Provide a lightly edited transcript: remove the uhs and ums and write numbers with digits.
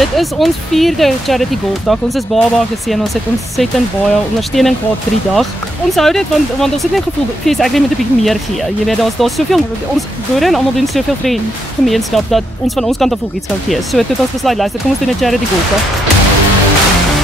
Dit is ons 4de Charity Golfdag. Ons is baie geseën. Ons het ontsettend baie ondersteuning gehad vir die dag. Ons hou dit want ons het net gevoel fees ek moet 'n bietjie meer gee. Jy weet daar's soveel ons boere en almal doen soveel vir die gemeenskap dat ons van ons kant af ook iets kan gee. So het ons besluit luister, kom ons doen 'n Charity Golfdag.